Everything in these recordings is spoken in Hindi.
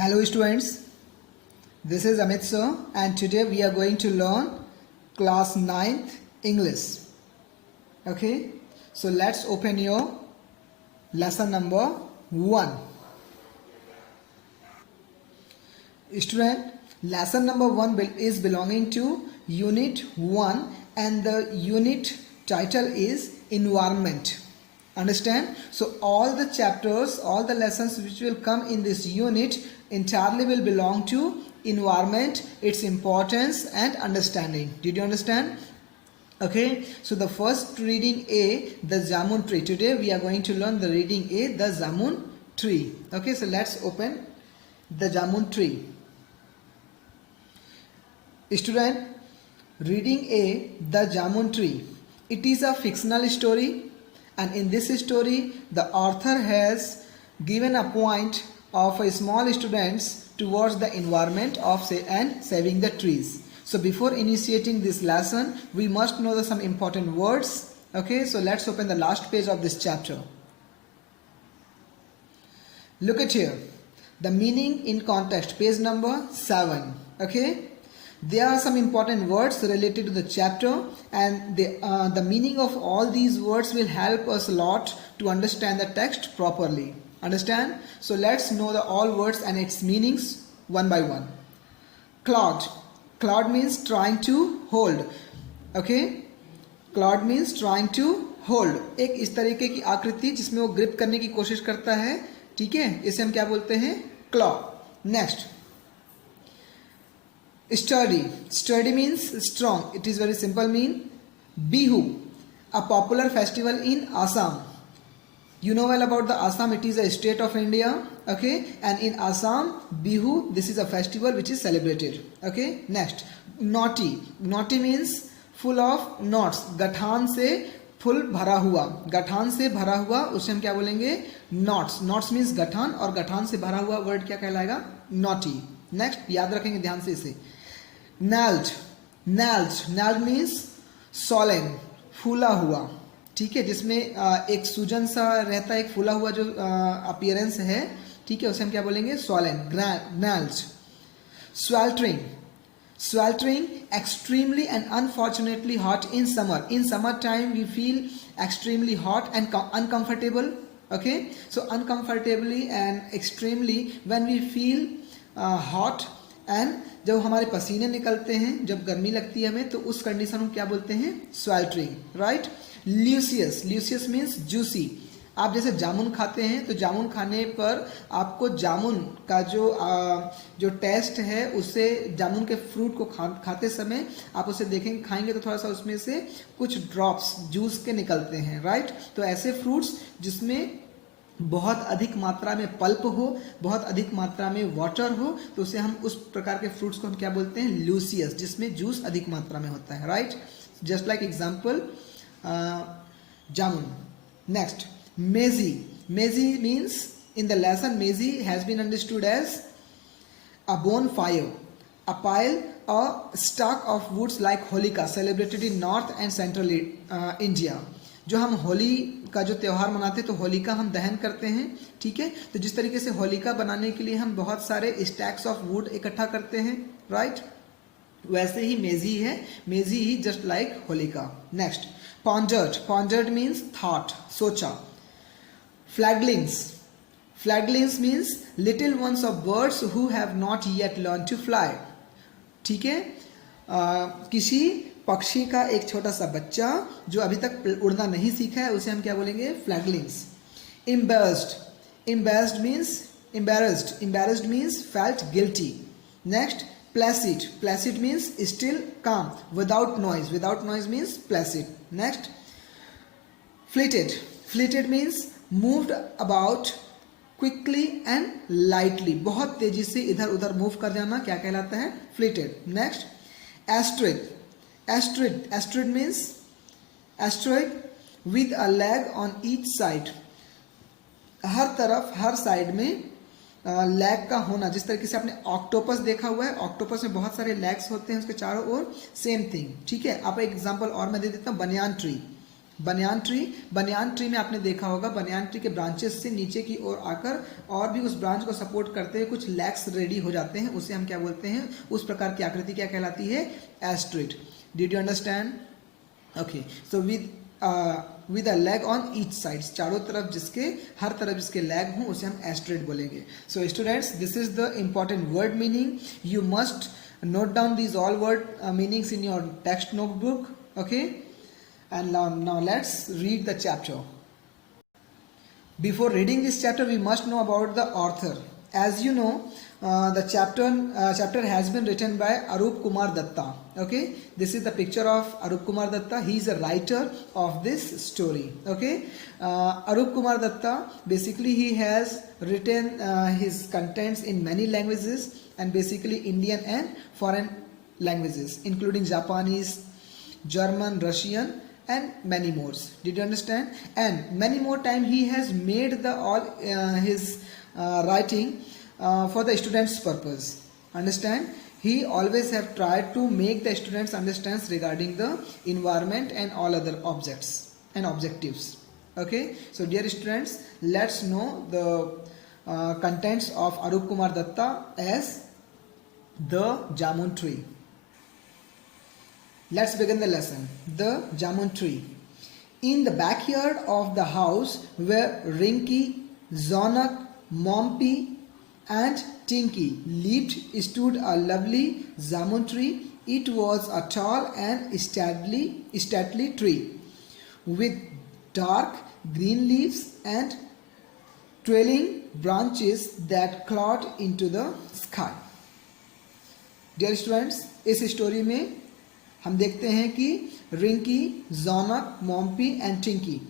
Hello students, this is Amit sir and today we are going to learn class 9th English. Okay, so let's open your lesson number 1. Student, lesson number 1 is belonging to unit 1 and the unit title is environment. Understand? So all the chapters, all the lessons which will come in this unit entirely will belong to environment, its importance and understanding. Did you understand? Okay, so the first reading A, the Jamun tree. Today we are going to learn the reading A, the Jamun tree. Okay, so let's open the Jamun tree. Student, reading A, the Jamun tree. It is a fictional story, and in this story the author has given a point of a small students towards the environment of and saving the trees. So before initiating this lesson we must know some important words. Okay, so let's open the last page of this chapter. Look at here, the meaning in context, page number 7. Okay, there are some important words related to the chapter, and the meaning of all these words will help us a lot to understand the text properly. Understand? So let's know the all words and its meanings one by one. Cloud. Cloud means trying to hold. Okay, cloud means trying to hold. एक इस तरीके की आकृति जिसमें वो ग्रिप करने की कोशिश करता है. ठीक है, इसे हम क्या बोलते हैं? Claw. Next, sturdy. Sturdy means strong. It is very simple mean. Bihu, a popular festival in Assam. You know well about the Assam. It is a state of India. Okay, and in Assam, Bihu, this is a festival which is celebrated. Okay, next, naughty. Naughty means full of knots. गठान से फुल भरा हुआ. गठान से भरा हुआ उसे हम क्या बोलेंगे? Knots. Knots means गठान, और गठान से भरा हुआ वर्ड क्या कहलाएगा? Naughty. नेक्स्ट, याद रखेंगे ध्यान से इसे. Gnarled. Gnarled. Gnarled means solemn, फूला हुआ. ठीक है, जिसमें एक सूजन सा रहता है, एक फूला हुआ जो अपीयरेंस है. ठीक है, उसे हम क्या बोलेंगे? solemn. Gnarled. Sweltering. Sweltering, extremely and unfortunately hot in summer. In summer time we feel extremely hot and uncomfortable. Okay, so uncomfortably and extremely when we feel hot, and जब हमारे पसीने निकलते हैं, जब गर्मी लगती है हमें, तो उस कंडीशन को क्या बोलते हैं? Sweltering. Right. Luscious. Luscious means juicy. आप जैसे जामुन खाते हैं तो जामुन खाने पर आपको जामुन का जो टेस्ट है, उससे जामुन के फ्रूट को खाते समय आप उसे देखेंगे, खाएंगे तो थोड़ा सा उसमें से कुछ ड्रॉप्स जूस के निकलते हैं. राइट. तो ऐसे फ्रूट्स जिसमें बहुत अधिक मात्रा में पल्प हो, बहुत अधिक मात्रा में वाटर हो, तो उसे हम उस प्रकार के फ्रूट्स को हम क्या बोलते हैं? लूसियस, जिसमें जूस अधिक मात्रा में होता है. Right. Just like example jamun. Next, meji. Meji means in the lesson meji has been understood as a bonfire, a pile or stock of woods like Holika celebrated in north and central India. जो हम होली का जो त्यौहार मनाते हैं तो होलिका हम दहन करते हैं. ठीक है, तो जिस तरीके से होलिका बनाने के लिए हम बहुत सारे स्टैक्स ऑफ वुड इकट्ठा करते हैं. राइट. वैसे ही मेजी है. मेजी ही just like Holika. Next, pondered. Pondered means thought, सोचा. Fledglings. Fledglings means little ones of birds who have not yet learn to fly. ठीक है, किसी पक्षी का एक छोटा सा बच्चा जो अभी तक उड़ना नहीं सीखा है, उसे हम क्या बोलेंगे? Fledglings. Embarrassed. Embarrassed means embarrassed. Embarrassed means felt guilty. Next, placid. Placid means still calm, without noise. Without noise means placid. Next, fleeted. Fleeted means moved about quickly and lightly. बहुत तेजी से इधर उधर मूव कर जाना क्या कहलाता है? Fleeted. Next, asteroid. Asteroid. Asteroid means asteroid with a leg on each side. हर तरफ, हर साइड में लैग का होना. जिस तरीके से आपने ऑक्टोपस देखा हुआ है, ऑक्टोपस में बहुत सारे लैग्स होते हैं उसके चारों ओर. Same thing. ठीक है, आप एक एग्जांपल और मैं दे देता हूँ. Banyan tree. बनियान ट्री में आपने देखा होगा बनियान ट्री के ब्रांचेस से नीचे की ओर आकर और भी उस ब्रांच को सपोर्ट करते हुए कुछ लैग्स रेडी हो जाते हैं, उसे हम क्या बोलते हैं, उस प्रकार की आकृति क्या कहलाती है, Astrid. Did you understand? Okay, so with a leg on each side, चारों तरफ जिसके, हर तरफ जिसके लेग हों उसे हम एस्ट्रिड बोलेंगे. So students, this is the important word meaning. You must note down these all word meanings in your text notebook. Okay, and now let's read the chapter. Before reading this chapter, we must know about the author. As you know, the chapter has been written by Arup Kumar Datta. Okay, this is the picture of Arup Kumar Datta. He is a writer of this story. Okay, Arup Kumar Datta, basically he has written his contents in many languages, and basically Indian and foreign languages, including Japanese, German, Russian, and many more. Did you understand? And many more time he has made the all his writing for the students' purpose. Understand? He always have tried to make the students understand regarding the environment and all other objects and objectives. Okay, so dear students, let's know the contents of Arup Kumar Datta as the Jamun Tree. Let's begin the lesson. The Jamun Tree. In the backyard of the house where Rinky, Zonak, Mompi and Tinky lived stood a lovely Jamun tree. It was a tall and stately tree with dark green leaves and trailing branches that clawed into the sky. Dear students, इस स्टोरी में हम देखते हैं कि रिंकी, जोनक, मॉम्पी एंड टिंकी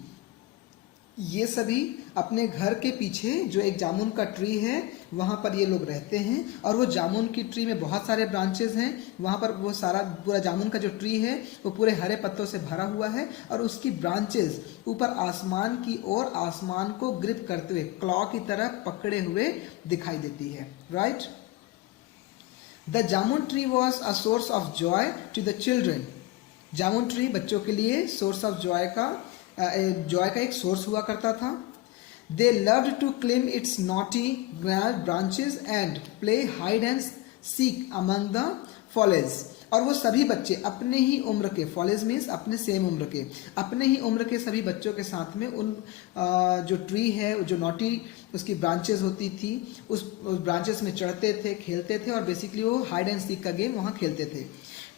ये सभी अपने घर के पीछे जो एक जामुन का ट्री है वहाँ पर ये लोग रहते हैं. और वो जामुन की ट्री में बहुत सारे ब्रांचेस हैं. वहाँ पर वो सारा पूरा जामुन का जो ट्री है वो पूरे हरे पत्तों से भरा हुआ है और उसकी ब्रांचेस ऊपर आसमान की ओर आसमान को ग्रिप करते हुए क्लॉ की तरह पकड़े हुए दिखाई देती है. Right? The Jamun tree was a source of joy to the children. Jamun tree बच्चों के लिए source of joy का एक source हुआ करता था. They loved to climb its knotty branches and play hide and seek among the foliage. और वो सभी बच्चे अपने ही उम्र के, फॉलेज मीन्स अपने सेम उम्र के, अपने ही उम्र के सभी बच्चों के साथ में उन जो ट्री है, जो नॉटी उसकी ब्रांचेस होती थी, उस ब्रांचेस में चढ़ते थे, खेलते थे और बेसिकली वो हाइड एंड सीक का गेम वहाँ खेलते थे.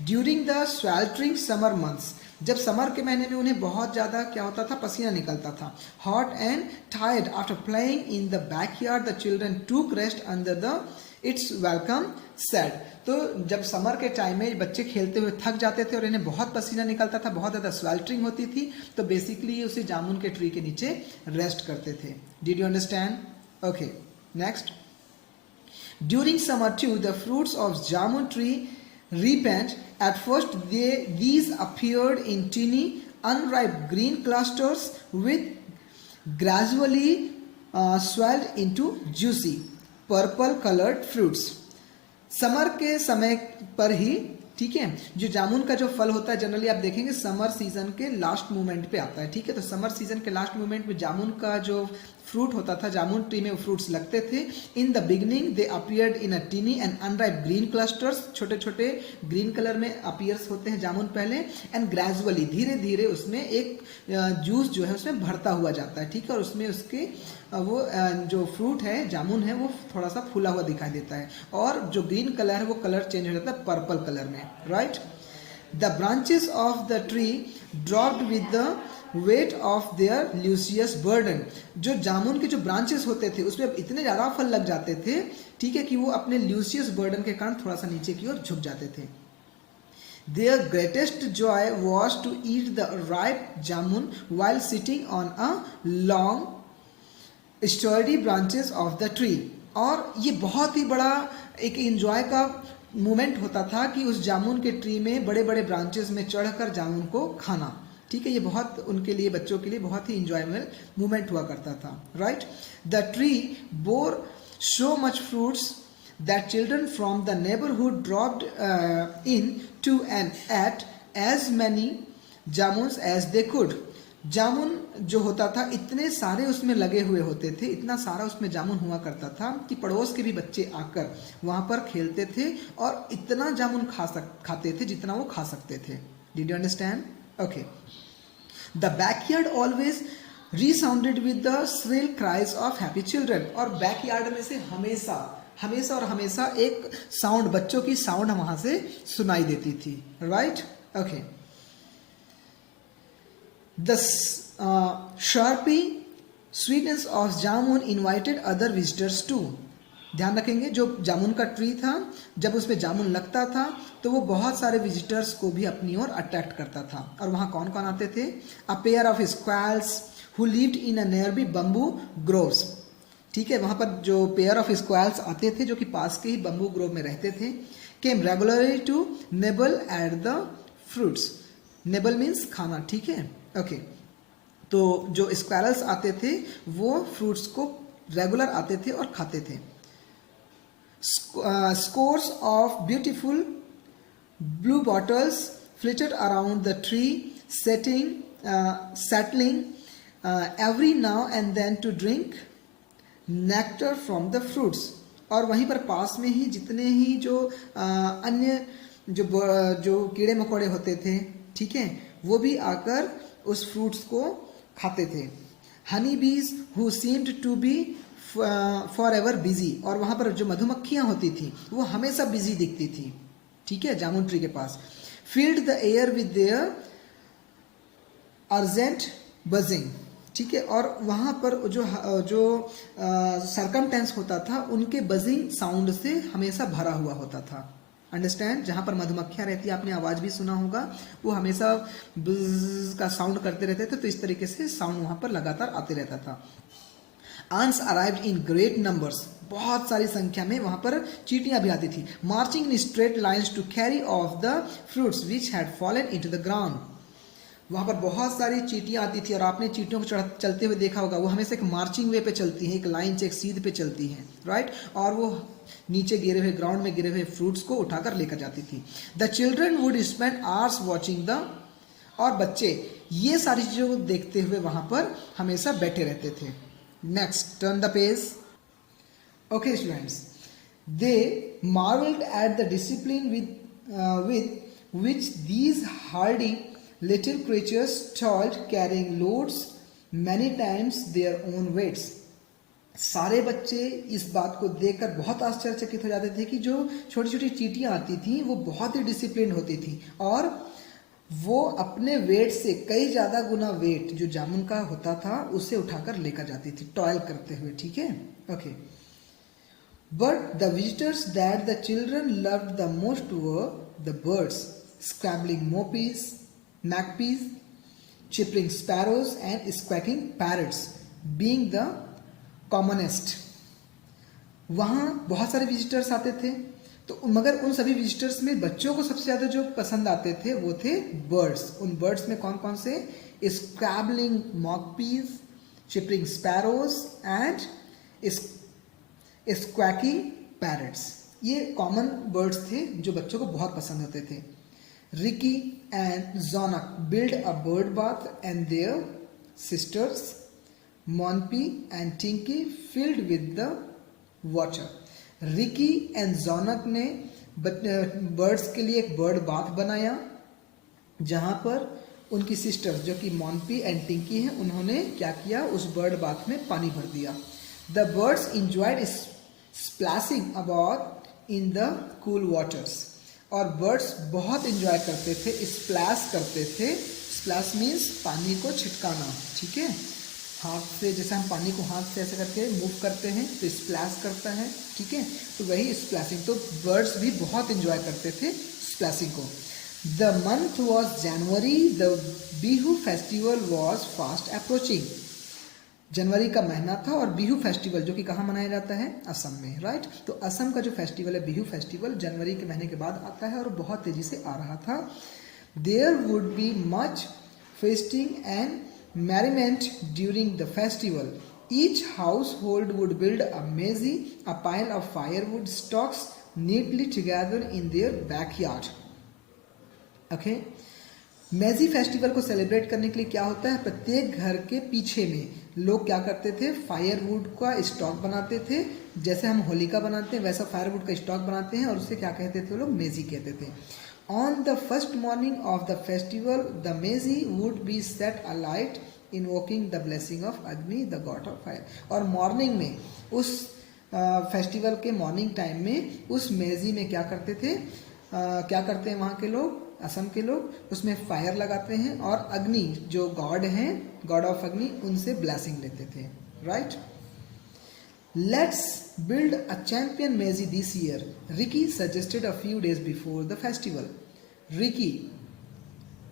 During the sweltering summer months, जब समर के महीने में उन्हें बहुत ज़्यादा क्या होता था, पसीना निकलता था. Hot and tired after playing in the backyard the children took rest under the it's welcome shade. तो जब समर के टाइम में बच्चे खेलते हुए थक जाते थे और इन्हें बहुत पसीना निकलता था, बहुत ज़्यादा sweltering होती थी, तो बेसिकली उसे जामुन के ट्री के नीचे रेस्ट करते थे. Did you understand? Okay, next. During summer to the fruits of jamun tree ripened. At first these appeared in teeny unripe green clusters with gradually swelled into juicy purple colored fruits. Summer के समय पर ही, ठीक है, जो जामुन का जो फल होता है जनरली आप देखेंगे समर सीजन के लास्ट मोमेंट पे आता है. ठीक है, तो समर सीजन के लास्ट मोमेंट में जामुन का जो फ्रूट होता था, जामुन ट्री में वो फ्रूट्स लगते थे. In the beginning they appeared in a tiny and unripe green clusters, छोटे छोटे ग्रीन कलर में अपीयर्स होते हैं जामुन पहले. एंड ग्रेजुअली, धीरे धीरे उसमें एक जूस जो है उसमें भरता हुआ जाता है. ठीक है, और उसमें उसके वो जो फ्रूट है, जामुन है, वो थोड़ा सा फूला हुआ दिखाई देता है और जो ग्रीन कलर है वो कलर चेंज हो जाता है पर्पल कलर में. Right? The branches of the tree drooped with the weight of their luscious burden. जो जामुन के जो ब्रांचेस होते थे उसमें इतने ज़्यादा फल लग जाते थे, ठीक है, कि वो अपने ल्यूसियस बर्डन के कारण थोड़ा सा नीचे की ओर झुक जाते थे. Their greatest joy was to eat the ripe jamun while sitting on a long sturdy branches of the tree. और ये बहुत ही बड़ा एक एंजॉय का मोमेंट होता था कि उस जामुन के ट्री में बड़े बड़े ब्रांचेस में चढ़कर जामुन को खाना. ठीक है, ये बहुत उनके लिए, बच्चों के लिए बहुत ही इंजॉयबल मोमेंट हुआ करता था. Right? The tree bore so much fruits that children from the neighborhood dropped in to and ate as many jamuns as they could. जामुन जो होता था इतने सारे उसमें लगे हुए होते थे, इतना सारा उसमें जामुन हुआ करता था कि पड़ोस के भी बच्चे आकर वहां पर खेलते थे और इतना जामुन खाते थे जितना वो खा सकते थे. Did you understand? Okay. The backyard always resounded with the shrill cries of happy children. और बैकयार्ड में से हमेशा हमेशा और हमेशा एक साउंड, बच्चों की साउंड वहां से सुनाई देती थी. Right? Okay. The sharpy sweetness of jamun invited other visitors too. ध्यान रखेंगे, जो जामुन का ट्री था, जब उसमें जामुन लगता था तो वो बहुत सारे विजिटर्स को भी अपनी ओर अट्रैक्ट करता था. और वहाँ कौन कौन आते थे? A pair of squirrels who lived in a nearby bamboo groves. ठीक है, वहाँ पर जो पेयर ऑफ स्क्वैल्स आते थे जो कि पास के ही बम्बू ग्रोव में रहते थे, came regularly to nibble at the fruits. Nibble means खाना. ठीक है, ओके. तो जो स्क्वैरल्स आते थे वो फ्रूट्स को रेगुलर आते थे और खाते थे. Scores of beautiful blue bottles flitted around the tree, settling every now and then to drink nectar from the fruits. और वहीं पर पास में ही जितने ही जो अन्य जो कीड़े मकोड़े होते थे, ठीक है, वो भी आकर उस फ्रूट्स को खाते थे. Honey bees who seemed to be for ever busy. और वहां पर जो मधुमक्खियां होती थी वो हमेशा बिजी दिखती थी. ठीक है, जामुन ट्री के पास. Filled the air with their urgent buzzing. ठीक है, और वहां पर जो सरकमटेंस होता था उनके बजिंग साउंड से हमेशा भरा हुआ होता था. अंडरस्टैंड? जहां पर मधुमक्खियां रहती है, आपने आवाज भी सुना होगा, वो हमेशा बिज का साउंड करते रहते थे. तो इस तरीके से साउंड वहां पर लगातार आते रहता था. Ants arrived in great numbers. बहुत सारी संख्या में वहां पर चींटियां भी आती थी. Marching in straight lines to carry off the fruits which had fallen into the ground. वहां पर बहुत सारी चींटियां आती थी और आपने चींटियों को चलते हुए देखा होगा. वो हमेशा एक मार्चिंग वे पे चलती हैं, एक लाइन से, एक सीध पे चलती हैं. राइट? और वो नीचे गिरे हुए, ग्राउंड में गिरे हुए फ्रूट्स को उठाकर लेकर जाती थी. The children would spend hours watching the. और बच्चे ये सारी चीजों को देखते हुए वहां पर हमेशा बैठे रहते थे. Next, turn the page. Okay, students. They marveled at the discipline with which these hardy little creatures toiled, carrying loads many times their own weights. सारे बच्चे इस बात को देखकर बहुत आश्चर्यचकित हो जाते थे कि जो छोटी छोटी चींटियां आती थी वो बहुत ही डिसिप्लिन होती थी और वो अपने वेट से कई ज्यादा गुना वेट जो जामुन का होता था उसे उठाकर लेकर जाती थी, टॉयल करते हुए. ठीक है, okay. But the visitors that the children loved the most were the birds, scrambling magpies, chirping sparrows and squawking parrots being the commonest. वहां बहुत सारे विजिटर्स आते थे, तो मगर उन सभी विजिटर्स में बच्चों को सबसे ज्यादा जो पसंद आते थे वो थे बर्ड्स. उन बर्ड्स में कौन कौन से? Scrambling magpies, chirping sparrows and squawking parrots. ये कॉमन बर्ड्स थे जो बच्चों को बहुत पसंद होते थे. Riki and Jonak build a bird bath and their sisters Monpi and Tinki filled with the water. Riki and Jonak ने बर्ड्स के लिए एक बर्ड बाथ बनाया जहां पर उनकी सिस्टर्स जो कि मॉन्पी एंड टिंकी हैं उन्होंने क्या किया, उस बर्ड बाथ में पानी भर दिया. The birds enjoyed splashing about in the cool waters. और बर्ड्स बहुत इंजॉय करते थे, स्प्लैश करते थे. स्प्लैश मीन्स पानी को छिटकाना. ठीक है, हाथ से, जैसे हम पानी को हाथ से ऐसे करके मूव करते हैं तो स्प्लैश करता है. ठीक है, तो वही स्प्लैशिंग. तो बर्ड्स भी बहुत इंजॉय करते थे स्प्लैशिंग को. The month was January. The Bihu festival was fast approaching. जनवरी का महीना था और बिहू फेस्टिवल जो कि कहाँ मनाया जाता है? असम में. राइट? तो असम का जो फेस्टिवल है बिहू फेस्टिवल जनवरी के महीने के बाद आता है और बहुत तेजी से आ रहा था. There would be much feasting and merriment during the festival. Each household would build a maize, a pile of firewood stalks neatly together in their backyard. Okay. Meji festival को सेलिब्रेट करने के लिए क्या होता है, प्रत्येक घर के पीछे में लोग क्या करते थे, फायरवुड का स्टॉक बनाते थे। जैसे हम होलिका बनाते हैं वैसा फायरवुड का स्टॉक बनाते हैं और उसे क्या कहते थे, लोग मेजी कहते थे। On the first morning of the festival the Meji would be set alight invoking the blessing of Agni the god of fire. और मॉर्निंग में उस फेस्टिवल के मॉर्निंग टाइम में उस मेजी में क्या करते थे, क्या करते हैं वहाँ के लोग, असम के लोग, उसमें फायर लगाते हैं और अग्नि जो गॉड हैं, गॉड ऑफ अग्नि, उनसे ब्लेसिंग लेते थे। Right, let's build a champion मेजी this year, Ricky suggested a few days before the festival. Ricky,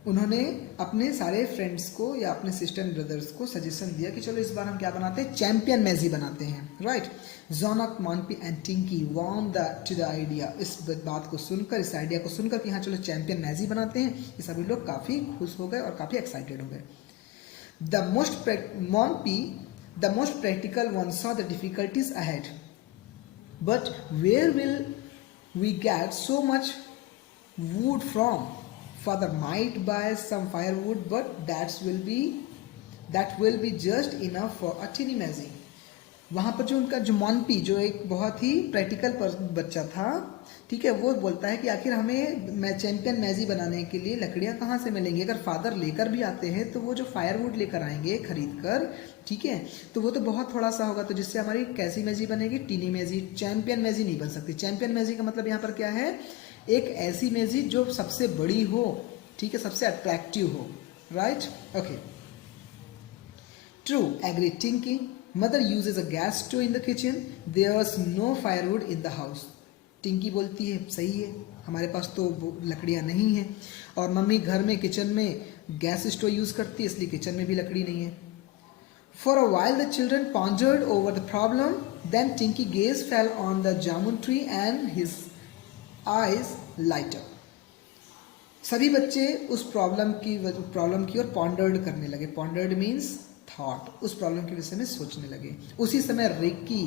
उन्होंने अपने सारे फ्रेंड्स को या अपने सिस्टर एंड ब्रदर्स को सजेशन दिया कि चलो इस बार हम क्या बनाते हैं, चैंपियन मैजी बनाते हैं। Right, Jonak, Monpi and Tinki warm to the idea. इस बात को सुनकर, इस आइडिया को सुनकर कि हाँ चलो चैंपियन मैजी बनाते हैं, ये सभी लोग काफ़ी खुश हो गए और काफ़ी एक्साइटेड हो गए। The most practical one saw the difficulties ahead, but where will we get so much wood from? Father might buy some firewood, but that will be just enough for a tiny मैजी। वहाँ पर जो उनका जो मॉन्पी, जो एक बहुत ही प्रैक्टिकल बच्चा था, ठीक है, वो बोलता है कि आखिर हमें चैंपियन मैजी बनाने के लिए लकड़ियाँ कहाँ से मिलेंगी। अगर फादर लेकर भी आते हैं तो वो जो फायरवुड लेकर आएंगे खरीद कर, ठीक है, तो वो तो बहुत थोड़ा सा होगा, तो जिससे हमारी कैसी मैजी बनेगी, टीनी मैजी, चैंपियन मैजी नहीं बन सकती। चैंपियन मैजी का मतलब यहाँ पर क्या है, एक ऐसी मैजी जो सबसे बड़ी हो, ठीक है, सबसे अट्रैक्टिव हो। Right, okay, true, agree Tinki. Mother uses a gas stove in the kitchen, there's no firewood in the house. Tinki बोलती है सही है, हमारे पास तो लकड़ियाँ नहीं हैं, और मम्मी घर में किचन में गैस स्टोव यूज़ करती है, इसलिए किचन में भी लकड़ी नहीं है। For a while the children pondered over the problem, then Tinky gaze fell on the jamun tree and his eyes light up. सभी बच्चे उस प्रॉब्लम की ओर पॉन्डर्ड करने लगे। पॉन्डर्ड मीन्स थॉट, उस प्रॉब्लम के विषय में सोचने लगे। उसी समय रिकी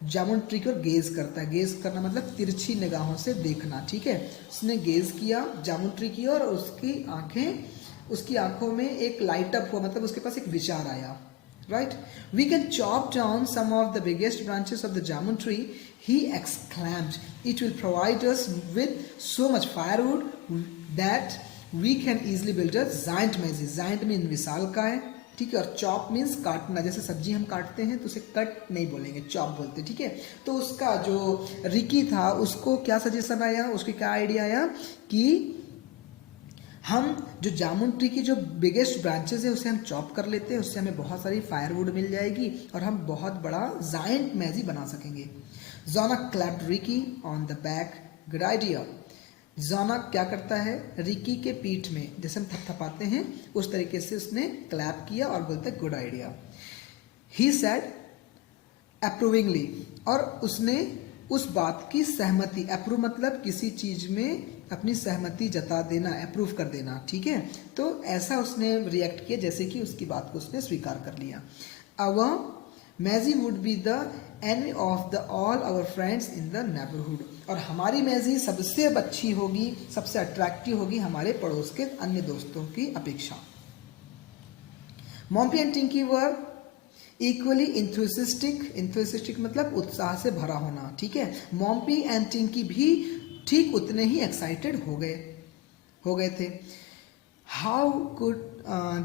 जामुन ट्री की ओर गेज करता है। गेज करना मतलब तिरछी निगाहों से देखना, ठीक है। उसने गेज किया जामुन ट्री की ओर, और उसकी आंखों में एक लाइट अप हुआ, मतलब उसके पास एक विचार आया। Right? We can chop down some of the biggest branches of the jamun tree, he exclaimed. It will provide us with so much firewood that we can easily build a giant maize. Giant means विशाल का है, ठीक है, और चॉप मीन्स काटना। जैसे सब्जी हम काटते हैं तो उसे कट नहीं बोलेंगे, चॉप बोलते हैं, ठीक है। तो उसका जो रिकी था, उसको क्या सजेशन आया, उसकी क्या आइडिया आया कि हम जो जामुन ट्री की जो बिगेस्ट ब्रांचेस है उसे हम चॉप कर लेते हैं, उससे हमें बहुत सारी फायरवुड मिल जाएगी और हम बहुत बड़ा जायंट मैजी बना सकेंगे। Jonak clapped Ricky on the back, good idea. Jonak क्या करता है, रिकी के पीठ में जैसे हम थपथपाते हैं उस तरीके से उसने क्लैप किया और बोलता है गुड आइडिया। ही सेड अप्रूविंगली, और उसने उस बात की सहमति, अप्रूव मतलब किसी चीज में अपनी सहमति जता देना, अप्रूव कर देना, ठीक है। तो ऐसा उसने रिएक्ट किया जैसे कि उसकी बात को उसने स्वीकार कर लिया। आवर मैजी would be the envy of the all our friends in the neighbourhood, और हमारी मैजी सबसे अच्छी होगी, सबसे अट्रैक्टिव होगी हमारे पड़ोस के अन्य दोस्तों की अपेक्षा। मॉम्पी एंड टिंकी वर इक्वली इंथुसिस्टिक मतलब उत्साह से भरा होना, ठीक है। मॉम्पी एंड टिंकी भी ठीक उतने ही एक्साइटेड हो गए थे। How could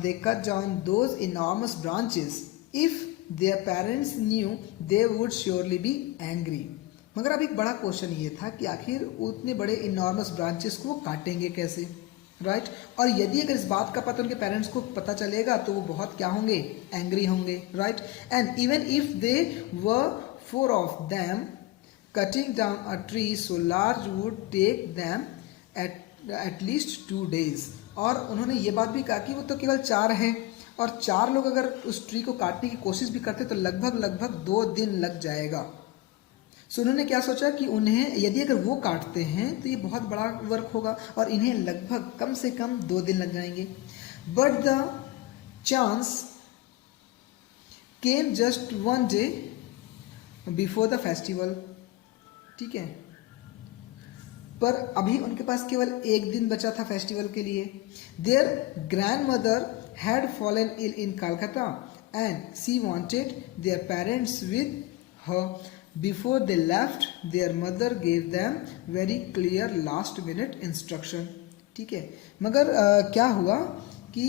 they cut down those enormous branches, if their parents new they would surely be angry. मगर अब एक बड़ा क्वेश्चन ये था कि आखिर उतने बड़े इनॉर्मस ब्रांचेस को वो काटेंगे कैसे, राइट। और यदि अगर इस बात का पता उनके पेरेंट्स को पता चलेगा तो वो बहुत क्या होंगे, एंग्री होंगे, right. And even if they were 4 of them, cutting down a tree so large would take them at least 2 days। और उन्होंने ये बात भी कहा कि वो तो केवल 4 हैं, और 4 लोग अगर उस ट्री को काटने की कोशिश भी करते तो लगभग 2 दिन लग जाएगा। सो उन्होंने क्या सोचा कि उन्हें यदि अगर वो काटते हैं तो ये बहुत बड़ा वर्क होगा और इन्हें लगभग कम से कम 2 दिन लग जाएंगे। But the chance came just 1 day before the festival, ठीक है। पर अभी उनके पास केवल एक दिन बचा था फेस्टिवल के लिए. Their grandmother had fallen ill in Calcutta and she wanted their parents with her. Before they left their mother gave them very clear last minute instruction. ठीक है, मगर क्या हुआ कि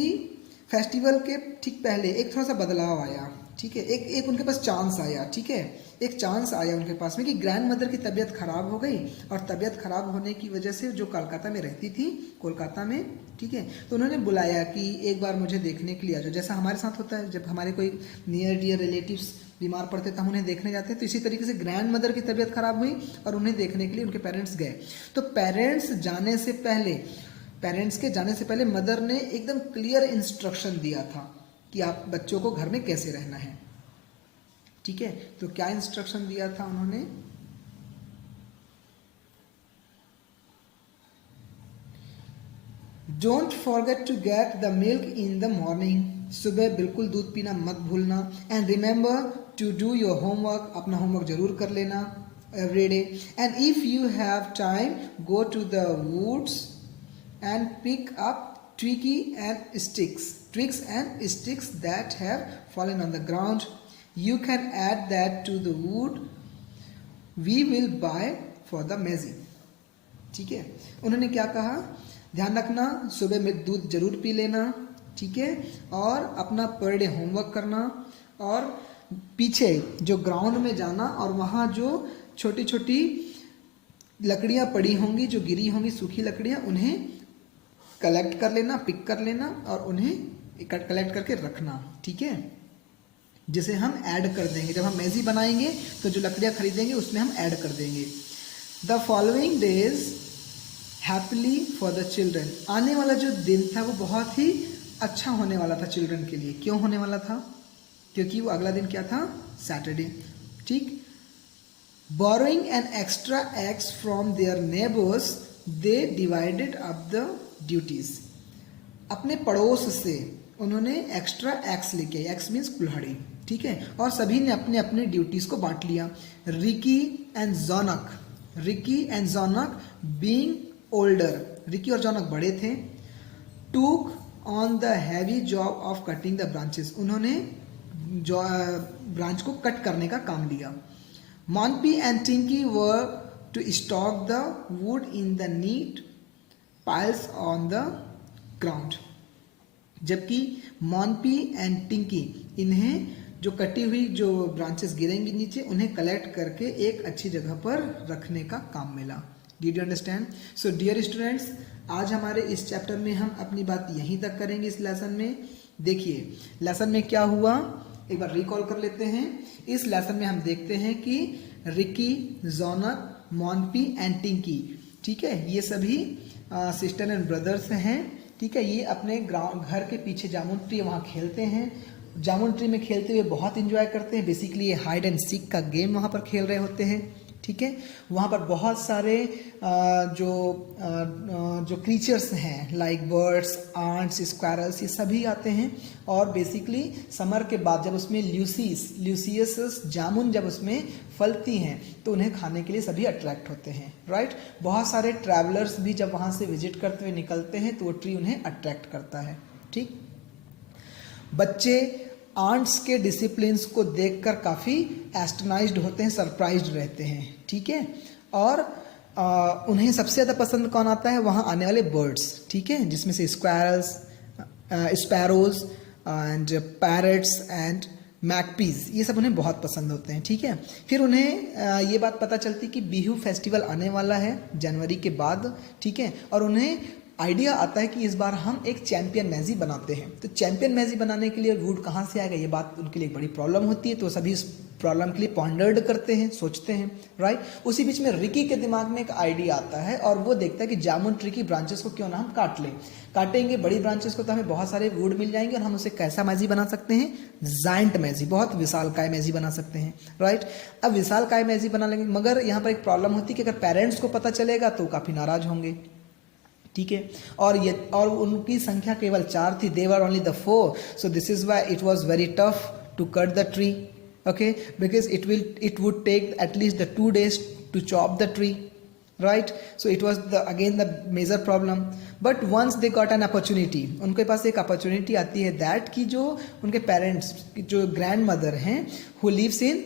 फेस्टिवल के ठीक पहले एक थोड़ा सा बदलाव आया. ठीक है, एक उनके पास चांस आया. ठीक है, एक चांस आया उनके पास में कि ग्रैंड मदर की तबीयत खराब हो गई, और तबीयत खराब होने की वजह से जो कोलकाता में रहती थी, कोलकाता में, ठीक है, तो उन्होंने बुलाया कि एक बार मुझे देखने के लिए आ जाओ. जैसा हमारे साथ होता है, जब हमारे कोई नियर डियर रिलेटिव्स बीमार पड़ते तो हम उन्हें देखने जाते हैं, तो इसी तरीके से ग्रैंड मदर की तबीयत खराब हुई और उन्हें देखने के लिए उनके पेरेंट्स गए. तो पेरेंट्स के जाने से पहले मदर ने एकदम क्लियर इंस्ट्रक्शन दिया था कि आप बच्चों को घर में कैसे रहना है. ठीक है, तो क्या इंस्ट्रक्शन दिया था उन्होंने? Don't forget to get the milk in the morning. सुबह बिल्कुल दूध पीना मत भूलना. And remember to do your homework. अपना होमवर्क जरूर कर लेना every day. And if you have time go to the woods and pick up twigs and sticks that have fallen on the ground. You can add that to the wood we will buy for the maize. ठीक है, उन्होंने क्या कहा? ध्यान रखना, सुबह में दूध जरूर पी लेना. ठीक है, और अपना पर डे होमवर्क करना, और पीछे जो ग्राउंड में जाना और वहाँ जो छोटी छोटी लकड़ियाँ पड़ी होंगी, जो गिरी होंगी सूखी लकड़ियाँ, उन्हें कलेक्ट कर लेना, पिक कर लेना और उन्हें कलेक्ट करके रखना. ठीक है, जिसे हम ऐड कर देंगे जब हम मैजी बनाएंगे, तो जो लकड़ियाँ खरीदेंगे उसमें हम ऐड कर देंगे. The following days happily for the children. आने वाला जो दिन था वो बहुत ही अच्छा होने वाला था चिल्ड्रन के लिए. क्यों होने वाला था? क्योंकि वो अगला दिन क्या था? सैटरडे. ठीक. Borrowing an extra axe from their neighbours they divided up the duties. अपने पड़ोस से उन्होंने एक्स्ट्रा एक्स लेके, एक्स मीन्स कुल्हाड़ी. ठीक है, और सभी ने अपने अपने ड्यूटीज को बांट लिया. Ricky and Jonak being older, Ricky और जॉनक बड़े थे, took on the heavy job of cutting the branches. उन्होंने जो ब्रांच को कट करने का काम लिया. Monpi and Tinki were to stack the wood in the neat piles on the ground. जबकि मॉन्पी एंड टिंकी, इन्हें जो कटी हुई जो ब्रांचेस गिरेंगी नीचे, उन्हें कलेक्ट करके एक अच्छी जगह पर रखने का काम मिला. Did you understand? So dear students, आज हमारे इस चैप्टर में हम अपनी बात यहीं तक करेंगे. इस लेसन में देखिए, लेसन में क्या हुआ एक बार रिकॉल कर लेते हैं. इस लेसन में हम देखते हैं कि रिकी, जॉनक, मॉन्पी एंड टिंकी, ठीक है, ये सभी सिस्टर एंड ब्रदर्स हैं. ठीक है, ये अपने घर के पीछे जामुन ट्री वहाँ खेलते हैं. जामुन ट्री में खेलते हुए बहुत इंजॉय करते हैं. बेसिकली ये हाइड एंड सीक का गेम वहाँ पर खेल रहे होते हैं. ठीक है, वहाँ पर बहुत सारे जो क्रीचर्स हैं लाइक बर्ड्स, आंट्स, स्क्वायरल्स, ये सभी आते हैं. और बेसिकली समर के बाद जब उसमें ल्यूसियस जामुन जब उसमें फलती हैं तो उन्हें खाने के लिए सभी अट्रैक्ट होते हैं. राइट, बहुत सारे ट्रैवलर्स भी जब वहाँ से विजिट करते हुए निकलते हैं तो वो ट्री उन्हें अट्रैक्ट करता है. ठीक, बच्चे आंट्स के डिसिप्लिन्स को देखकर काफ़ी एस्टनाइज्ड होते हैं, सरप्राइज्ड रहते हैं. ठीक है, और उन्हें सबसे ज़्यादा पसंद कौन आता है? वहाँ आने वाले बर्ड्स. ठीक है, जिसमें से squirrels, sparrows and parrots and magpies, ये सब उन्हें बहुत पसंद होते हैं. ठीक है, फिर उन्हें ये बात पता चलती कि बिहू फेस्टिवल आने वाला है जनवरी के बाद. ठीक है, और उन्हें आइडिया आता है कि इस बार हम एक चैंपियन मैजी बनाते हैं. तो चैंपियन मैजी बनाने के लिए वुड कहाँ से आएगा, ये बात उनके लिए एक बड़ी प्रॉब्लम होती है. तो सभी इस प्रॉब्लम के लिए पॉन्डर्ड करते हैं, सोचते हैं. राइट, उसी बीच में रिकी के दिमाग में एक आइडिया आता है और वो देखता है कि जामुन ट्री की ब्रांचेस को क्यों ना हम काटेंगे बड़ी ब्रांचेस को, तो हमें बहुत सारे वुड मिल जाएंगे और हम उसे कैसा मैजी बना सकते हैं? जाइंट मैजी, बहुत विशालकाय मैजी बना सकते हैं. राइट, अब विशालकाय मैजी बना लेंगे, मगर यहाँ पर एक प्रॉब्लम होती है कि अगर पेरेंट्स को पता चलेगा तो काफ़ी नाराज होंगे. ठीक है, और उनकी संख्या केवल 4 थी. They were only the 4. So this is why it was very tough to cut the tree. Okay, because it would take at least the 2 days to chop the tree. right? So it was again the major problem, but once they got an opportunity, उनके पास एक opportunity आती है that कि जो उनके parents, जो grandmother हैं, who lives in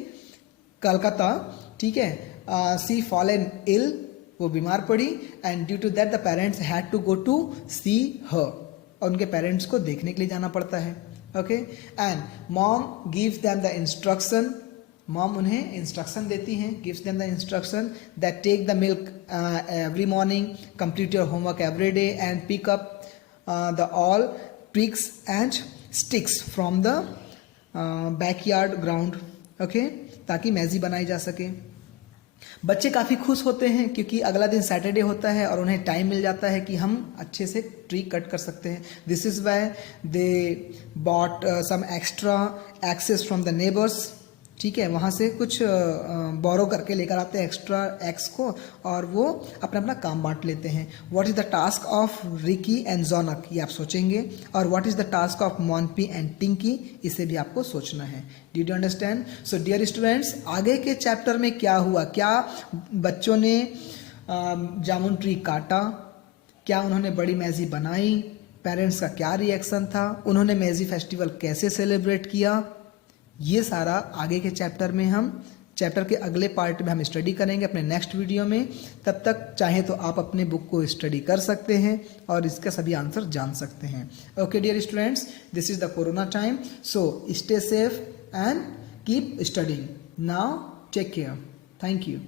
कलकत्ता, ठीक है, she fallen ill, वो बीमार पड़ी, and due to that the parents had to go to see her, और उनके पेरेंट्स को देखने के लिए जाना पड़ता है. Okay, and mom gives them the instruction, mom उन्हें इंस्ट्रक्शन देती हैं, gives them the instruction that take the milk every morning, complete your homework every day and pick up the all twigs and sticks from the backyard ground. Okay, ताकि मैजी बनाई जा सके. बच्चे काफ़ी खुश होते हैं क्योंकि अगला दिन सैटरडे होता है और उन्हें टाइम मिल जाता है कि हम अच्छे से ट्री कट कर सकते हैं. This is why they bought some extra axes from the neighbours, ठीक है, वहाँ से कुछ बोरो करके लेकर आते हैं एक्स्ट्रा एक्स को, और वो अपना अपना काम बांट लेते हैं. What is the task of Ricky and Jonak, ये आप सोचेंगे, और what is the task of Monpi and Tinki, इसे भी आपको सोचना है. Did you understand? So dear students, आगे के चैप्टर में क्या हुआ, क्या बच्चों ने जामुन ट्री काटा, क्या उन्होंने बड़ी मैजी बनाई, पेरेंट्स का क्या रिएक्शन था, उन्होंने मैजी फेस्टिवल कैसे सेलिब्रेट किया, ये सारा आगे के चैप्टर में हम चैप्टर के अगले पार्ट में हम स्टडी करेंगे अपने नेक्स्ट वीडियो में. तब तक चाहे तो आप अपने बुक को स्टडी कर सकते हैं और इसका सभी आंसर जान सकते हैं. Okay dear students, this is the corona time, so stay safe and keep studying. Now take care. Thank you.